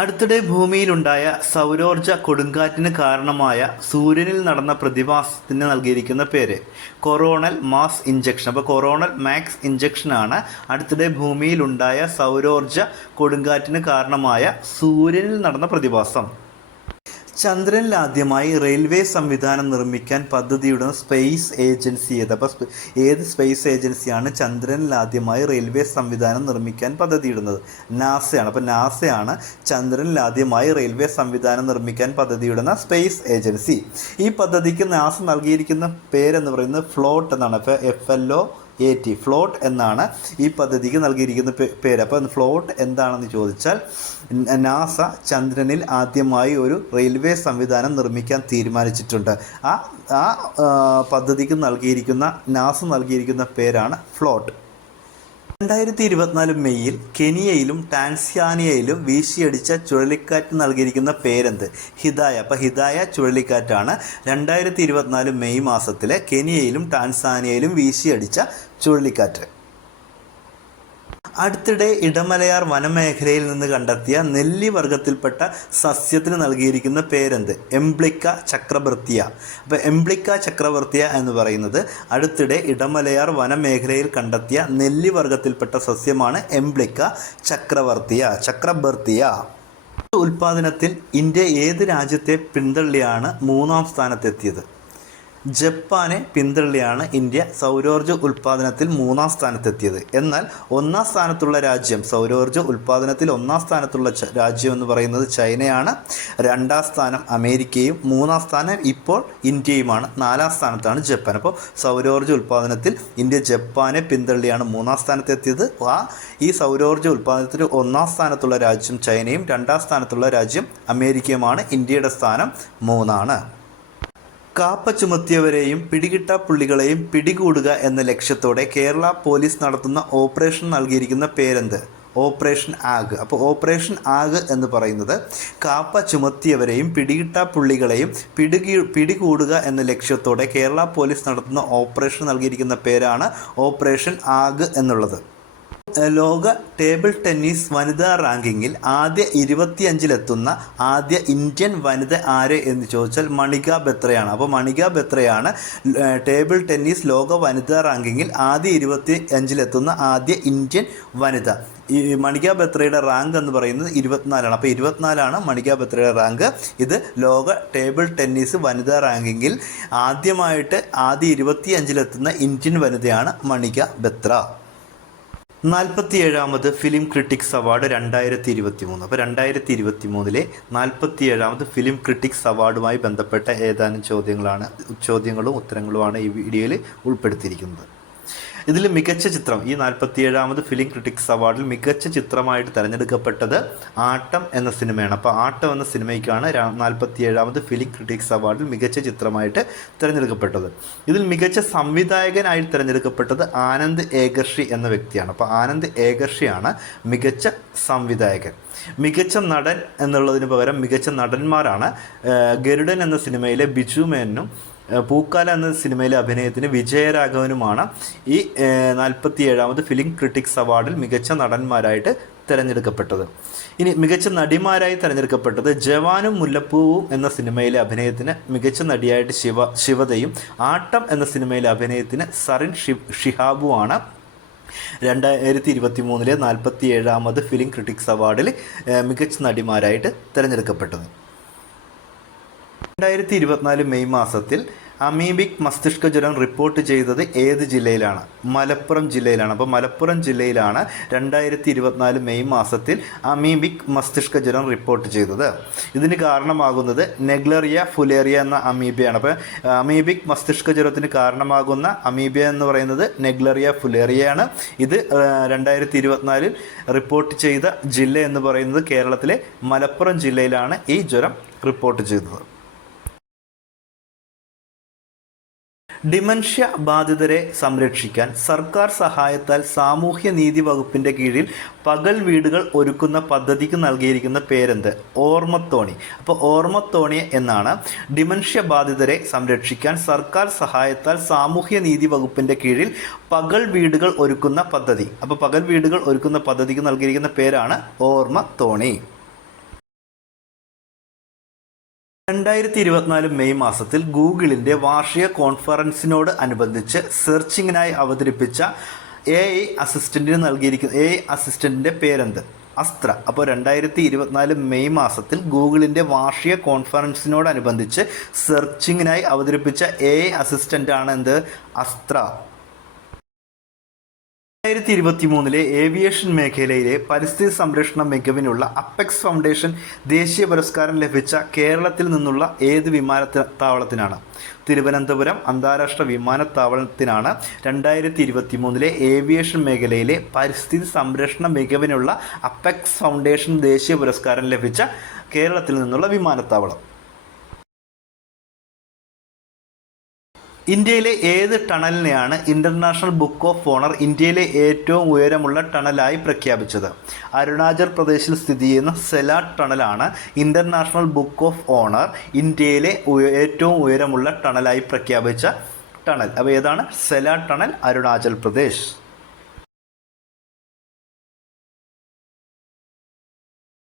അടുത്തിടെ ഭൂമിയിലുണ്ടായ സൗരോർജ കൊടുങ്കാറ്റിന് കാരണമായ സൂര്യനിൽ നടന്ന പ്രതിഭാസത്തിന് നൽകിയിരിക്കുന്ന പേര്. കൊറോണൽ മാസ് ഇഞ്ചക്ഷൻ അപ്പോൾ കൊറോണൽ മാക്സ് ഇഞ്ചക്ഷനാണ് അടുത്തിടെ ഭൂമിയിലുണ്ടായ സൗരോർജ കൊടുങ്കാറ്റിന് കാരണമായ സൂര്യനിൽ നടന്ന പ്രതിഭാസം. ചന്ദ്രനിൽ ആദ്യമായി റെയിൽവേ സംവിധാനം നിർമ്മിക്കാൻ പദ്ധതിയുടെ സ്പേസ് ഏജൻസി ഏത്? അപ്പോൾ ഏത് സ്പേസ് ഏജൻസിയാണ് ചന്ദ്രനിൽ ആദ്യമായി റെയിൽവേ സംവിധാനം നിർമ്മിക്കാൻ പദ്ധതിയിടുന്നത്? നാസയാണ്. അപ്പോൾ നാസയാണ് ചന്ദ്രനിൽ ആദ്യമായി റെയിൽവേ സംവിധാനം നിർമ്മിക്കാൻ പദ്ധതിയിടുന്ന സ്പേസ് ഏജൻസി. ഈ പദ്ധതിക്ക് നാസ നൽകിയിരിക്കുന്ന പേരെന്ന് പറയുന്നത് ഫ്ലോട്ട് എന്നാണ്. അപ്പോൾ F L O A T float എന്നാണ് ഈ പദ്ധതിക്ക് നൽകിയിരിക്കുന്ന പേര്. അപ്പോൾ ഫ്ലോട്ട് എന്താണെന്ന് ചോദിച്ചാൽ നാസ ചന്ദ്രനിൽ ആദ്യമായി ഒരു റെയിൽവേ സംവിധാനം നിർമ്മിക്കാൻ തീരുമാനിച്ചിട്ടുണ്ട്. ആ ആ പദ്ധതിക്ക് നൽകിയിരിക്കുന്ന നാസ നൽകിയിരിക്കുന്ന പേരാണ് ഫ്ലോട്ട് രണ്ടായിരത്തി ഇരുപത്തിനാല് മെയ്യിൽ കെനിയയിലും ടാൻസാനിയയിലും വീശിയടിച്ച ചുഴലിക്കാറ്റ് നൽകിയിരിക്കുന്ന പേരെന്ത്? ഹിദായ. അപ്പോൾ ഹിദായ ചുഴലിക്കാറ്റാണ് രണ്ടായിരത്തി ഇരുപത്തിനാല് മെയ് മാസത്തിലെ കെനിയയിലും ടാൻസാനിയയിലും വീശിയടിച്ച ചുഴലിക്കാറ്റ്. അടുത്തിടെ ഇടമലയാർ വനമേഖലയിൽ നിന്ന് കണ്ടെത്തിയ നെല്ലി വർഗത്തിൽപ്പെട്ട സസ്യത്തിന് നൽകിയിരിക്കുന്ന പേരെന്ത്? എംബ്ലിക്ക ചക്രവർത്തിയ. അപ്പോൾ എംബ്ലിക്ക ചക്രവർത്തിയ എന്ന് പറയുന്നത് അടുത്തിടെ ഇടമലയാർ വനമേഖലയിൽ കണ്ടെത്തിയ നെല്ലി വർഗത്തിൽപ്പെട്ട സസ്യമാണ് എംബ്ലിക്ക ചക്രവർത്തിയ. ചക്രവർത്തിയ ഉൽപാദനത്തിൽ ഇന്ത്യ ഏത് രാജ്യത്തെ പിന്തള്ളിയാണ് മൂന്നാം സ്ഥാനത്തെത്തിയത്? ജപ്പാനെ പിന്തള്ളിയാണ് ഇന്ത്യ സൗരോർജ ഉൽപ്പാദനത്തിൽ മൂന്നാം സ്ഥാനത്തെത്തിയത്. എന്നാൽ ഒന്നാം സ്ഥാനത്തുള്ള രാജ്യം സൗരോർജ ഉൽപ്പാദനത്തിൽ ഒന്നാം സ്ഥാനത്തുള്ള രാജ്യം എന്ന് പറയുന്നത് ചൈനയാണ്. രണ്ടാം സ്ഥാനം അമേരിക്കയും മൂന്നാം സ്ഥാനം ഇപ്പോൾ ഇന്ത്യയുമാണ്. നാലാം സ്ഥാനത്താണ് ജപ്പാൻ. അപ്പോൾ സൗരോർജ ഉൽപ്പാദനത്തിൽ ഇന്ത്യ ജപ്പാനെ പിന്തള്ളിയാണ് മൂന്നാം സ്ഥാനത്തെത്തിയത്. ആ ഈ സൗരോർജ ഉൽപ്പാദനത്തിൽ ഒന്നാം സ്ഥാനത്തുള്ള രാജ്യം ചൈനയും രണ്ടാം സ്ഥാനത്തുള്ള രാജ്യം അമേരിക്കയുമാണ്. ഇന്ത്യയുടെ സ്ഥാനം മൂന്നാണ്. കാപ്പ ചുമത്തിയവരെയും പിടികിട്ടാപ്പുള്ളികളെയും പിടികൂടുക എന്ന ലക്ഷ്യത്തോടെ കേരള പോലീസ് നടത്തുന്ന ഓപ്പറേഷൻ നൽകിയിരിക്കുന്ന പേരെന്ത്? ഓപ്പറേഷൻ ആഗ്. അപ്പോൾ ഓപ്പറേഷൻ ആഗ് എന്ന് പറയുന്നത് കാപ്പ ചുമത്തിയവരെയും പിടികിട്ട പുള്ളികളെയും പിടികി പിടികൂടുക എന്ന ലക്ഷ്യത്തോടെ കേരള പോലീസ് നടത്തുന്ന ഓപ്പറേഷൻ നൽകിയിരിക്കുന്ന പേരാണ് ഓപ്പറേഷൻ ആഗ് എന്നുള്ളത്. ലോക ടേബിൾ ടെന്നീസ് വനിതാ റാങ്കിങ്ങിൽ ആദ്യ ഇരുപത്തിയഞ്ചിലെത്തുന്ന ആദ്യ ഇന്ത്യൻ വനിത ആര് എന്ന് ചോദിച്ചാൽ മണിക ബത്രയാണ്. അപ്പോൾ മണിക ബത്രയാണ് ടേബിൾ ടെന്നീസ് ലോക വനിതാ റാങ്കിങ്ങിൽ ആദ്യ ഇരുപത്തി അഞ്ചിലെത്തുന്ന ആദ്യ ഇന്ത്യൻ വനിത. ഈ മണിക ബത്രയുടെ റാങ്ക് എന്ന് പറയുന്നത് ഇരുപത്തിനാലാണ്. അപ്പോൾ ഇരുപത്തിനാലാണ് മണിക ബത്രയുടെ റാങ്ക്. ഇത് ലോക ടേബിൾ ടെന്നീസ് വനിതാ റാങ്കിങ്ങിൽ ആദ്യമായിട്ട് ആദ്യ ഇരുപത്തി അഞ്ചിലെത്തുന്ന ഇന്ത്യൻ വനിതയാണ് മണിക ബത്ര. നാൽപ്പത്തിയേഴാമത് ഫിലിം ക്രിട്ടിക്സ് അവാർഡ് രണ്ടായിരത്തി ഇരുപത്തി മൂന്ന് അപ്പോൾ രണ്ടായിരത്തി ഇരുപത്തി മൂന്നിലെ നാൽപ്പത്തിയേഴാമത് ഫിലിം ക്രിട്ടിക്സ് അവാർഡുമായി ബന്ധപ്പെട്ട ഏതാനും ചോദ്യങ്ങളാണ് ചോദ്യങ്ങളും ഉത്തരങ്ങളുമാണ് ഈ വീഡിയോയിൽ ഉൾപ്പെടുത്തിയിരിക്കുന്നത്. ഇതിൽ മികച്ച ചിത്രം ഈ നാൽപ്പത്തിയേഴാമത് ഫിലിം ക്രിട്ടിക്സ് അവാർഡിൽ മികച്ച ചിത്രമായിട്ട് തിരഞ്ഞെടുക്കപ്പെട്ടത് ആട്ടം എന്ന സിനിമയാണ്. അപ്പോൾ ആട്ടം എന്ന സിനിമയ്ക്കാണ് നാൽപ്പത്തിയേഴാമത് ഫിലിം ക്രിട്ടിക്സ് അവാർഡിൽ മികച്ച ചിത്രമായിട്ട് തിരഞ്ഞെടുക്കപ്പെട്ടത്. ഇതിൽ മികച്ച സംവിധായകനായി തിരഞ്ഞെടുക്കപ്പെട്ടത് ആനന്ദ് ഏകർഷി എന്ന വ്യക്തിയാണ്. അപ്പോൾ ആനന്ദ് ഏകർഷിയാണ് മികച്ച സംവിധായകൻ. മികച്ച നടൻ എന്നുള്ളതിന് പകരം മികച്ച നടന്മാരാണ് ഗരുഡൻ എന്ന സിനിമയിലെ ബിജു ഏഹ്, പൂക്കാല എന്ന സിനിമയിലെ അഭിനയത്തിന് വിജയരാഘവനുമാണ് ഈ നാൽപ്പത്തി ഏഴാമത് ഫിലിം ക്രിട്ടിക്സ് അവാർഡിൽ മികച്ച നടന്മാരായിട്ട് തിരഞ്ഞെടുക്കപ്പെട്ടത്. ഇനി മികച്ച നടിമാരായി തിരഞ്ഞെടുക്കപ്പെട്ടത് ജവാനും മുല്ലപ്പൂവും എന്ന സിനിമയിലെ അഭിനയത്തിന് മികച്ച നടിയായിട്ട് ശിവ ശിവതയും ആട്ടം എന്ന സിനിമയിലെ അഭിനയത്തിന് സറിൻ ഷിഹാബുവാണ് രണ്ടായിരത്തി ഇരുപത്തി മൂന്നിലെ നാൽപ്പത്തി ഏഴാമത് ഫിലിം ക്രിട്ടിക്സ് അവാർഡിൽ മികച്ച നടിമാരായിട്ട് തിരഞ്ഞെടുക്കപ്പെട്ടത്. രണ്ടായിരത്തി ഇരുപത്തിനാല് മെയ് മാസത്തിൽ അമീബിക് മസ്തിഷ്ക ജ്വരം റിപ്പോർട്ട് ചെയ്തത് ഏത് ജില്ലയിലാണ്? മലപ്പുറം ജില്ലയിലാണ്. അപ്പോൾ മലപ്പുറം ജില്ലയിലാണ് രണ്ടായിരത്തി ഇരുപത്തിനാല് മെയ് മാസത്തിൽ അമീബിക് മസ്തിഷ്ക ജ്വരം റിപ്പോർട്ട് ചെയ്തത്. ഇതിന് കാരണമാകുന്നത് നെഗ്ലറിയ ഫുലേറിയ എന്ന അമീബിയാണ്. അപ്പോൾ അമീബിക് മസ്തിഷ്ക ജ്വരത്തിന് കാരണമാകുന്ന അമീബിയ എന്ന് പറയുന്നത് നെഗ്ലറിയ ഫുലേറിയയാണ്. ഇത് രണ്ടായിരത്തി ഇരുപത്തിനാലിൽ റിപ്പോർട്ട് ചെയ്ത ജില്ല എന്ന് പറയുന്നത് കേരളത്തിലെ മലപ്പുറം ജില്ലയിലാണ് ഈ ജ്വരം റിപ്പോർട്ട് ചെയ്തത്. ഡിമൻഷ്യ ബാധിതരെ സംരക്ഷിക്കാൻ സർക്കാർ സഹായത്താൽ സാമൂഹ്യ നീതി വകുപ്പിന്റെ കീഴിൽ പകൽ വീടുകൾ ഒരുക്കുന്ന പദ്ധതിക്ക് നൽകിയിരിക്കുന്ന പേരെന്ത്? ഓർമ്മത്തോണി. അപ്പോൾ ഓർമ്മത്തോണി എന്നാണ് ഡിമൻഷ്യ ബാധിതരെ സംരക്ഷിക്കാൻ സർക്കാർ സഹായത്താൽ സാമൂഹ്യ നീതി വകുപ്പിന്റെ കീഴിൽ പകൽ വീടുകൾ ഒരുക്കുന്ന പദ്ധതി. അപ്പോൾ പകൽ വീടുകൾ ഒരുക്കുന്ന പദ്ധതിക്ക് നൽകിയിരിക്കുന്ന പേരാണ് ഓർമ്മത്തോണി. രണ്ടായിരത്തി ഇരുപത്തിനാല് മെയ് മാസത്തിൽ ഗൂഗിളിന്റെ വാർഷിക കോൺഫറൻസിനോട് അനുബന്ധിച്ച് സെർച്ചിങ്ങിനായി അവതരിപ്പിച്ച എ ഐ അസിസ്റ്റന്റിന് നൽകിയിരിക്കുന്ന എ ഐ അസിസ്റ്റന്റിന്റെ പേരെന്ത്? അസ്ത്ര. അപ്പോൾ രണ്ടായിരത്തി ഇരുപത്തിനാല് മെയ് മാസത്തിൽ ഗൂഗിളിന്റെ വാർഷിക കോൺഫറൻസിനോടനുബന്ധിച്ച് സെർച്ചിങ്ങിനായി അവതരിപ്പിച്ച എ ഐ അസിസ്റ്റന്റാണ് എന്ത്? അസ്ത്ര. രണ്ടായിരത്തി ഇരുപത്തി മൂന്നിലെ ഏവിയേഷൻ മേഖലയിലെ പരിസ്ഥിതി സംരക്ഷണ മികവിനുള്ള അപ്പെക്സ് ഫൗണ്ടേഷൻ ദേശീയ പുരസ്കാരം ലഭിച്ച കേരളത്തിൽ നിന്നുള്ള ഏത് വിമാനത്താവളത്തിനാണ്? തിരുവനന്തപുരം അന്താരാഷ്ട്ര വിമാനത്താവളത്തിനാണ് രണ്ടായിരത്തി ഇരുപത്തി മൂന്നിലെ ഏവിയേഷൻ മേഖലയിലെ പരിസ്ഥിതി സംരക്ഷണ മികവിനുള്ള അപ്പെക്സ് ഫൗണ്ടേഷൻ ദേശീയ പുരസ്കാരം ലഭിച്ച കേരളത്തിൽ നിന്നുള്ള വിമാനത്താവളം. ഇന്ത്യയിലെ ഏത് ടണലിനെയാണ് ഇന്റർനാഷണൽ ബുക്ക് ഓഫ് ഓണർ ഇന്ത്യയിലെ ഏറ്റവും ഉയരമുള്ള ടണലായി പ്രഖ്യാപിച്ചത്? അരുണാചൽ പ്രദേശിൽ സ്ഥിതി ചെയ്യുന്ന സെലാ ടണലാണ് ഇന്റർനാഷണൽ ബുക്ക് ഓഫ് ഓണർ ഇന്ത്യയിലെ ഏറ്റവും ഉയരമുള്ള ടണലായി പ്രഖ്യാപിച്ച ടണൽ. അപ്പോൾ ഏതാണ്? സെലാ ടണൽ അരുണാചൽ പ്രദേശ്.